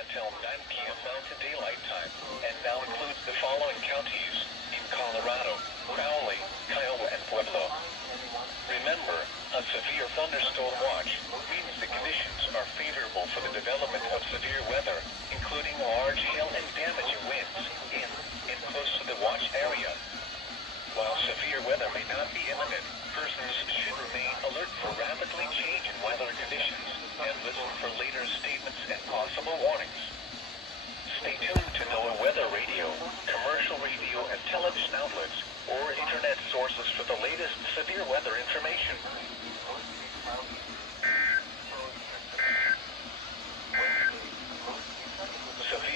until 9 p.m. Mountain Daylight Time, and now includes the following counties in Colorado: Crowley, Kiowa, and Pueblo. Remember, a severe thunderstorm watch means the conditions are favorable for the development of severe weather, including large hail and damaging winds in and close to the watch area. While severe weather may not be imminent, persons should remain alert for rapidly changing weather conditions and listen for later statements and possible warnings. Stay tuned to NOAA weather radio, commercial radio and television outlets, or internet sources for the latest severe weather information.